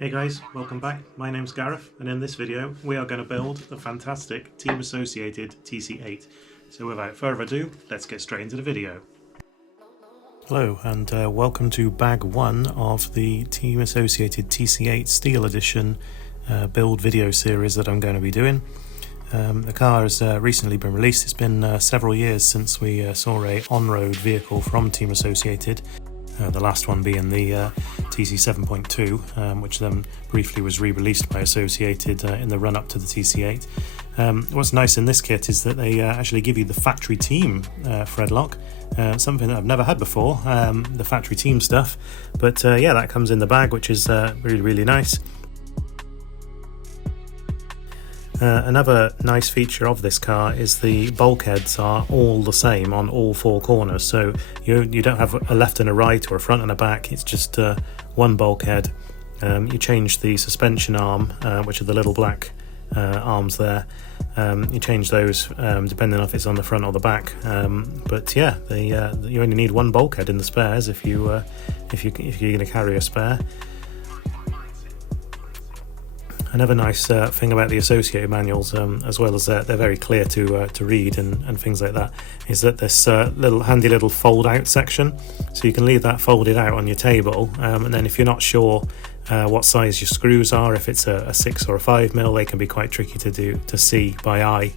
Hey guys, welcome back. My name's Gareth, and in this video we are going to build the fantastic Team Associated TC8. So without further ado, let's get straight into the video. Hello and welcome to bag 1 of the Team Associated TC8 Steel Edition build video series that I'm going to be doing. The car has recently been released. It's been several years since we saw a on-road vehicle from Team Associated. The last one being the TC7.2, which then briefly was re-released by Associated in the run-up to the TC8. What's nice in this kit is that they actually give you the factory team threadlock, something that I've never had before, the factory team stuff. But yeah, that comes in the bag, which is really nice. Another nice feature of this car is the bulkheads are all the same on all four corners, so you don't have a left and a right or a front and a back. It's just one bulkhead. You change the suspension arm, which are the little black arms there. You change those depending on if it's on the front or the back. But yeah, you only need one bulkhead in the spares if you're going to carry a spare. Another nice thing about the Associated manuals, as well as they're very clear to read and things like that, is that this handy little fold out section, so you can leave that folded out on your table, and then if you're not sure what size your screws are, if it's a 6 or a 5mm, they can be quite tricky to see by eye.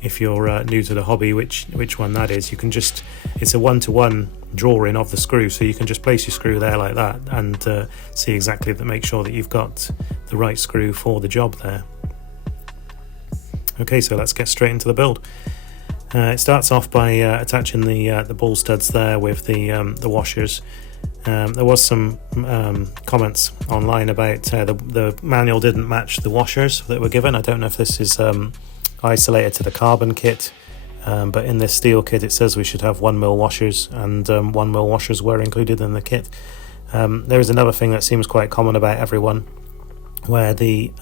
If you're new to the hobby, which one that is, you can just, it's a one-to-one drawing of the screw, so you can just place your screw there like that and see exactly that, make sure that you've got the right screw for the job there. Okay, so let's get straight into the build. It starts off by attaching the ball studs there with the washers. There was some comments online about the manual didn't match the washers that were given. I don't know if this is isolated to the carbon kit, but in this steel kit it says we should have 1mm washers, and 1mm washers were included in the kit. There is another thing that seems quite common about everyone, where the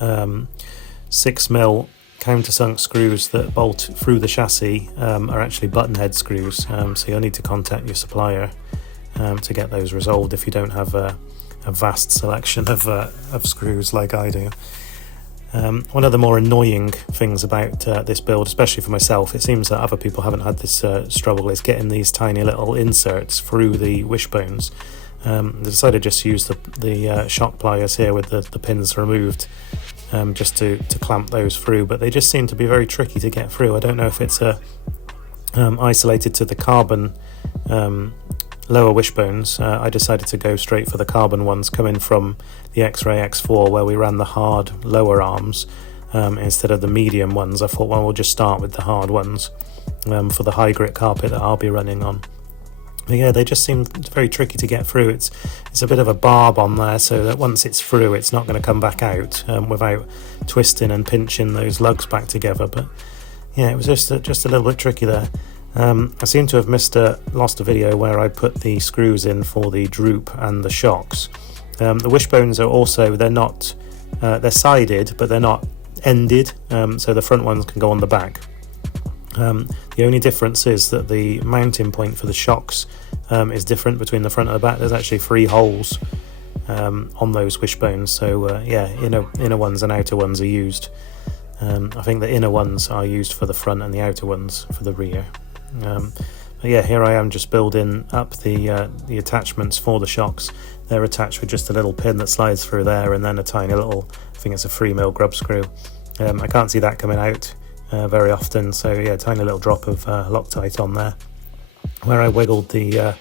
6mm countersunk screws that bolt through the chassis are actually button head screws, so you'll need to contact your supplier to get those resolved if you don't have a vast selection of screws like I do. One of the more annoying things about this build, especially for myself, it seems that other people haven't had this struggle, is getting these tiny little inserts through the wishbones. I decided just to use the shock pliers here with the pins removed, just to clamp those through, but they just seem to be very tricky to get through. I don't know if it's isolated to the carbon lower wishbones. I decided to go straight for the carbon ones coming from the X-Ray X4, where we ran the hard lower arms instead of the medium ones. I thought, well, we'll just start with the hard ones for the high grit carpet that I'll be running on. But yeah, they just seem very tricky to get through. It's a bit of a barb on there, so that once it's through, it's not going to come back out without twisting and pinching those lugs back together. But yeah, it was just a little bit tricky there. I seem to have lost a video where I put the screws in for the droop and the shocks. The wishbones are also, they're sided, but they're not ended, so the front ones can go on the back. The only difference is that the mounting point for the shocks is different between the front and the back. There's actually 3 holes on those wishbones, so yeah, inner ones and outer ones are used. I think the inner ones are used for the front and the outer ones for the rear. But yeah, here I am just building up the attachments for the shocks. They're attached with just a little pin that slides through there, and then a tiny little, I think it's a 3mm grub screw. I can't see that coming out very often, so yeah, tiny little drop of Loctite on there. Where I wiggled the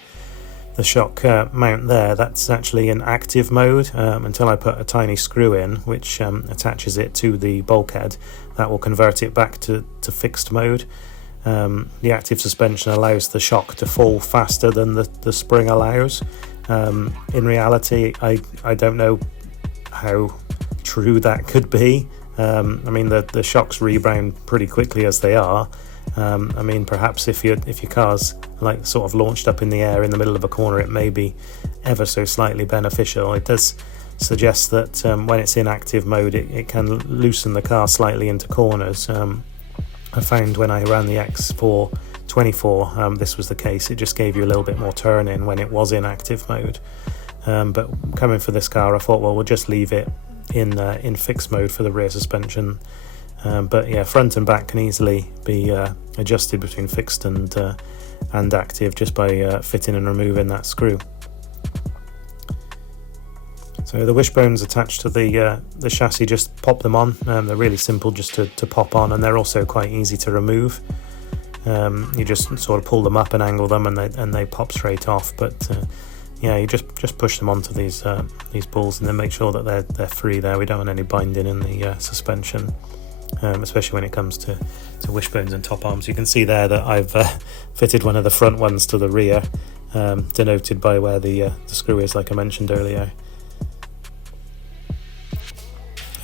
shock mount there, that's actually in active mode until I put a tiny screw in which attaches it to the bulkhead. That will convert it back to fixed mode. The active suspension allows the shock to fall faster than the spring allows. In reality, I don't know how true that could be. I mean, the shocks rebound pretty quickly as they are. I mean, perhaps if your car's like sort of launched up in the air in the middle of a corner, it may be ever so slightly beneficial. It does suggest that when it's in active mode, it can loosen the car slightly into corners. I found when I ran the X4 24, this was the case. It just gave you a little bit more turn in when it was in active mode. But coming for this car, I thought, well, we'll just leave it in fixed mode for the rear suspension. But yeah, front and back can easily be adjusted between fixed and active just by fitting and removing that screw. So the wishbones attached to the chassis, just pop them on. They're really simple just to pop on, and they're also quite easy to remove. You just sort of pull them up and angle them, and they pop straight off. But yeah, you just push them onto these balls, and then make sure that they're free there. We don't want any binding in the suspension, especially when it comes to wishbones and top arms. You can see there that I've fitted one of the front ones to the rear, denoted by where the screw is, like I mentioned earlier.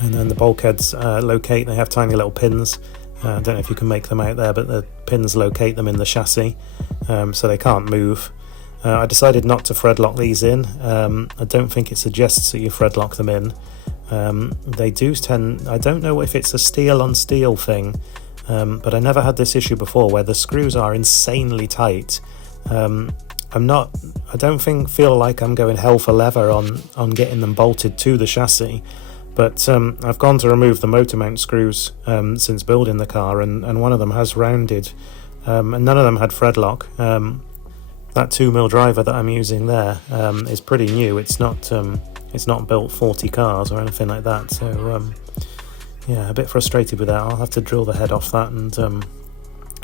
And then the bulkheads locate. They have tiny little pins. I don't know if you can make them out there, but the pins locate them in the chassis, so they can't move. I decided not to thread lock these in. I don't think it suggests that you thread lock them in. They do tend, I don't know if it's a steel on steel thing, but I never had this issue before where the screws are insanely tight. I don't feel like I'm going hell for leather on getting them bolted to the chassis. But I've gone to remove the motor mount screws since building the car, and one of them has rounded, and none of them had thread lock. That 2mm driver that I'm using there is pretty new. It's not built 40 cars or anything like that. So yeah, a bit frustrated with that. I'll have to drill the head off that and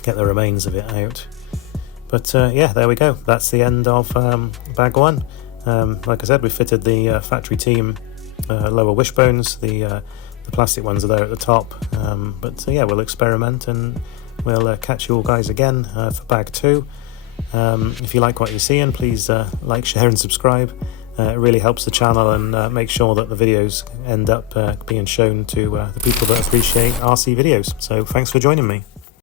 get the remains of it out. But yeah, there we go. That's the end of bag one. Like I said, we fitted the factory team lower wishbones. The plastic ones are there at the top, but yeah, we'll experiment, and we'll catch you all guys again for bag two. If you like what you're seeing, please like, share and subscribe. It really helps the channel, and make sure that the videos end up being shown to the people that appreciate RC videos. So thanks for joining me.